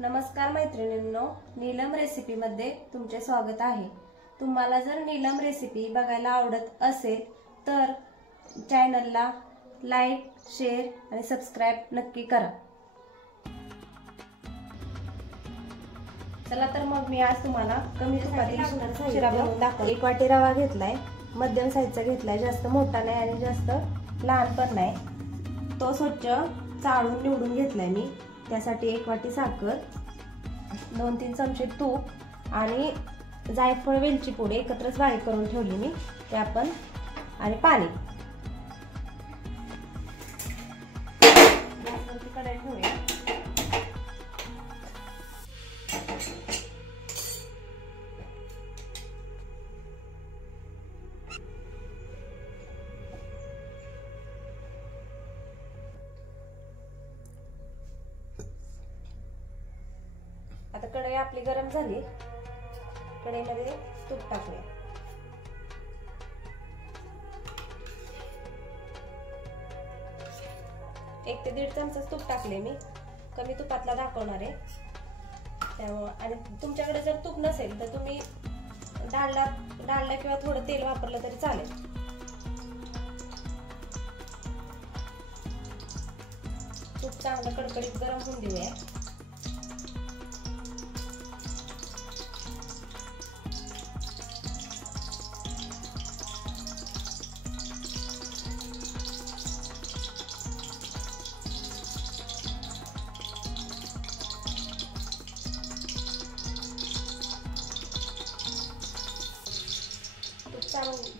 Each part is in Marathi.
नमस्कार मैत्रिणींनो, नीलम रेसिपी मध्ये तुमचे स्वागत आहे। तुम्हाला जर नीलम रेसिपी बघायला आवडत असेल तर चॅनलला लाईक, शेअर आणि सबस्क्राइब नक्की करा। चला तर मग मी आज तुम्हाला कमी तुपातील शिरा बनवून दाखवते। 1 वाटी रवा घेतलाय, मध्यम साईजचा घेतलाय, जास्त मोठा नाही आणि जास्त लहान पण नाही। तो स्वच्छ चाळून निवडून घेतलाय मी। त्यासाठी 1 वाटी साखर, 2-3 चमचे तूप आणि जायफळ वेलची पूड एकत्रच बारीक करून ठेवली मी, ते आपण आणि पाणी। गॅसवरती कढई ठेवूया। आता कढई आपली गरम झाली, कढईमध्ये तूप टाकूया। एक ते 1.5 चमचा तूप टाकले मी, कमी तुपातला दाखवणार आहे त्यामुळे। आणि तुमच्याकडे जर तूप नसेल तर तुम्ही डालडा किंवा थोडं तेल वापरलं तरी चालेल। तूप चांगलं कडकडीत गरम होऊन देऊया।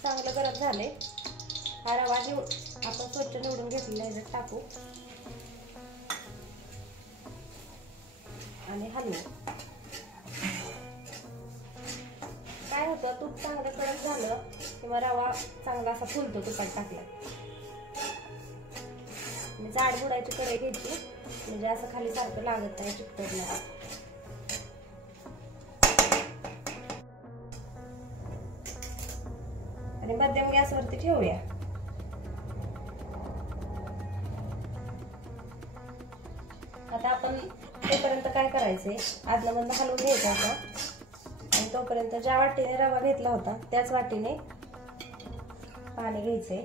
चांगलं गरम झाले। हा रवा आपण स्वच्छ निवडून घेतलेला आहे, टाकू आणि हलवू। काय होतं, तूप चांगलं कडक झालं किंवा रवा चांगला असा फुलतो तुपात टाकला। जाड बुडायची कढई घ्यायची, म्हणजे असं खाली सारखं लागत नाही, चिकटत नाही। आणि मध्यम गॅसवरती ठेवूया। आता आपण तोपर्यंत काय करायचंय, आदलमधलं हलवून घ्यायचं आता। आणि तोपर्यंत ज्या वाटीने रवा घेतला होता त्याच वाटीने पाणी घ्यायचंय।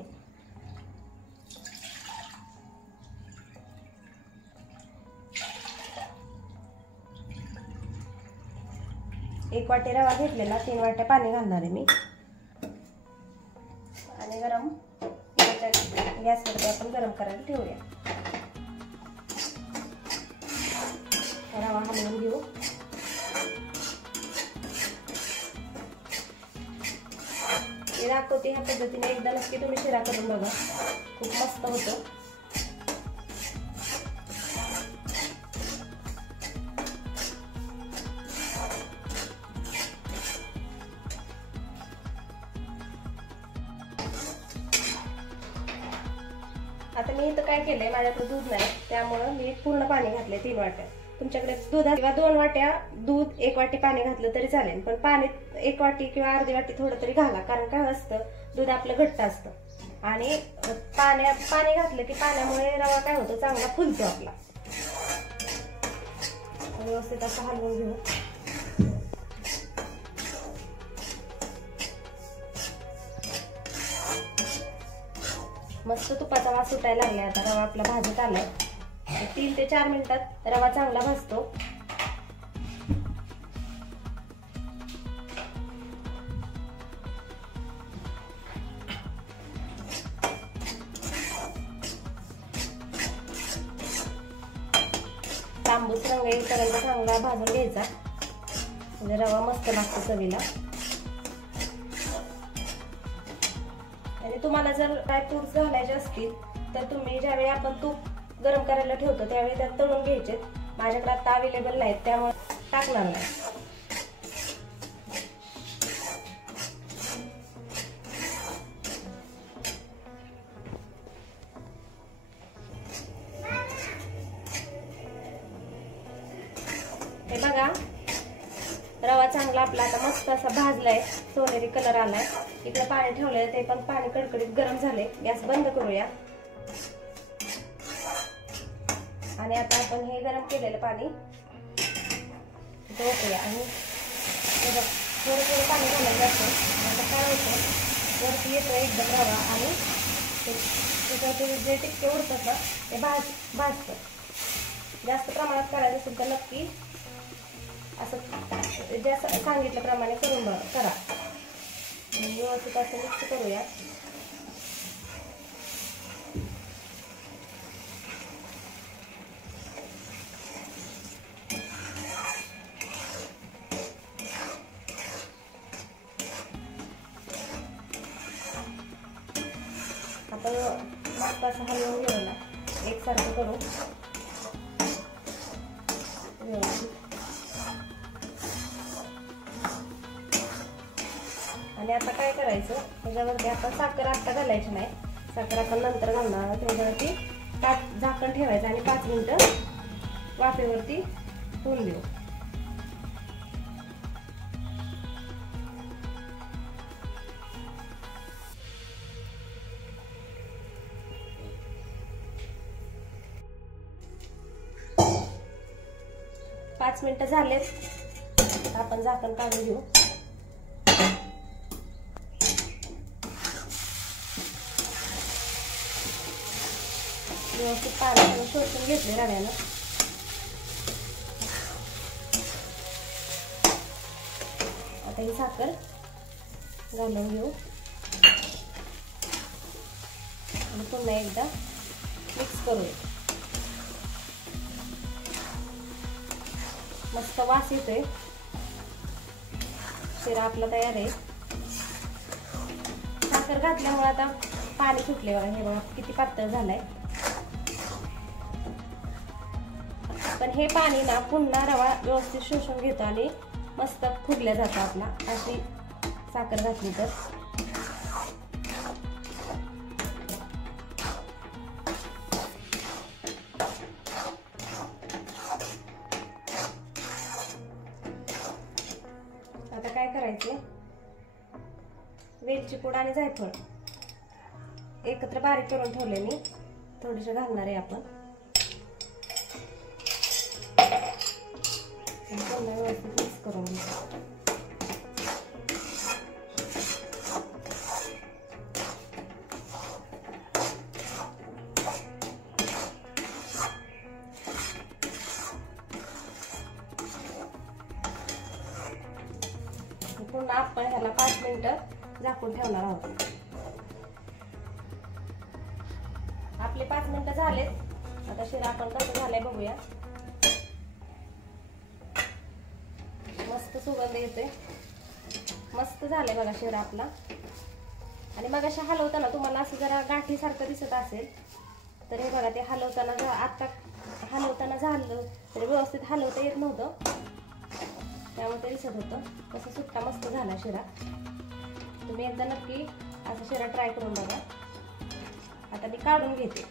एक वाटी रवा घेतलेला, 3 वाट्या पाणी घालणार आहे मी। आणि गरम गॅसवरती आपण गरम करायला ठेवूया। रवा हलवून घेऊ। शिरा दाखवते ह्या पद्धतीने, एकदा नक्की तुम्ही शिरा करून बघा, खूप मस्त होतो। आता मी इथं काय केलंय, माझ्याकडे दूध नाही त्यामुळे मी पूर्ण पाणी घातलंय 3 वाट्या। तुमच्याकडे दूध किंवा 2 वाट्या दूध 1 वाटी पाणी घातलं तरी चालेल, पण पाणी 1 वाटी किंवा अर्धी वाटी थोडं तरी घाला, कारण काय असतं, दूध आपलं घट्ट असतं आणि पाणी घातलं की पाण्यामुळे रवा काय होतो, चांगला फुलतो आपला। व्यवस्थित असं हलवून घेऊ। मस्त तुपाचा वास सुटायला लागलाय। आता रवा आपला भाजत आलाय। 3 ते 4 मिनिटात रवा चांगला भाजतो। तांबूस रंग येईपर्यंत चांगला भाजून घ्यायचा, म्हणजे रवा मस्त लागतो चवीला। आणि तुम्हाला जर ड्रायफ्रुट्स घालायचे असतील तर तुम्ही ज्यावेळी आपण तूप गरम करायला ठेवतो त्यावेळी त्यात तळून घ्यायचे। माझ्याकडे आता अवेलेबल नाहीत त्यामुळे टाकणार नाही। हे बघा, रवा चांगला आपला आता मस्त असा भाजलाय, सोनेरी कलर आलाय। इकडे पाणी ठेवलंय, ते पण पाणी कडकडीत गरम झाले। गॅस बंद करूया। आणि आता आपण हे गरम केलेलं पाणी तिथं होतोय आणि थोडं थोडं पाणी घालायचं असतं. आता काय होतं वरती येतं एकदम रवा आणि त्याच्यावर जे टिक्के उडतात ना ते भाजतं. जास्त प्रमाणात करायचं असेल तर नक्की असं जे सांगितल्याप्रमाणे करून करा. व्यवस्थित असं मिक्स करूया. आता मस्त असं हलवून घेऊया एकसारखं करू व्यवस्थित. आणि आता काय करायचं त्याच्यावरती आपण साखर आत्ता घालायची नाही, साखर आपण नंतर घालणार. त्याच्यावरती झाकण ठेवायचं आणि 5 मिनिटं वाफेवरती होऊन देऊ. पाच मिनिटं झालेत, आपण झाकण काढून घेऊ. व्यवस्थित पाणी शोषून घेतले रव्यानं. आता ही साखर घालून घेऊ आणि पुन्हा एकदा मिक्स करूया. मस्त वास येतोय. शिरा आपला तयार आहे. साखर घातल्यामुळे आता पाणी सुटले बघा. हे बघा किती पातळ झालंय. पण हे पाणी ना पुन्हा रवा व्यवस्थित शोषून घेतो आणि मस्त फुगल्या जातं आपला अशी साखर घातली तर. आता काय करायचं वेलची पूड आणि जायफळ एकत्र बारीक करून ठेवले मी, थोडेसे घालणार आहे आपण. पुन्हा व्यवस्थित मिक्स करून घेऊ. पुन्हा आपण ह्याला 5 मिनिटं झाकून ठेवणार आहोत. आपले 5 मिनिटं झालेत. आता शिरा आपण कसं झालंय बघूया. मस्त सुगंध येतोय. मस्त झालंय बघा शिरा आपला. आणि मग अशा हलवताना तुम्हाला असं जरा गाठी सारखं दिसत असेल तर हे बघा, ते हलवताना आता हलवताना झालं तरी व्यवस्थित हलवता येत नव्हतं, त्यामुळे ते दिसत होतं. तसं सुट्टा मस्त झाला शिरा. तुम्ही एकदा नक्की असं शिरा ट्राय करून बघा. आता मी काढून घेते.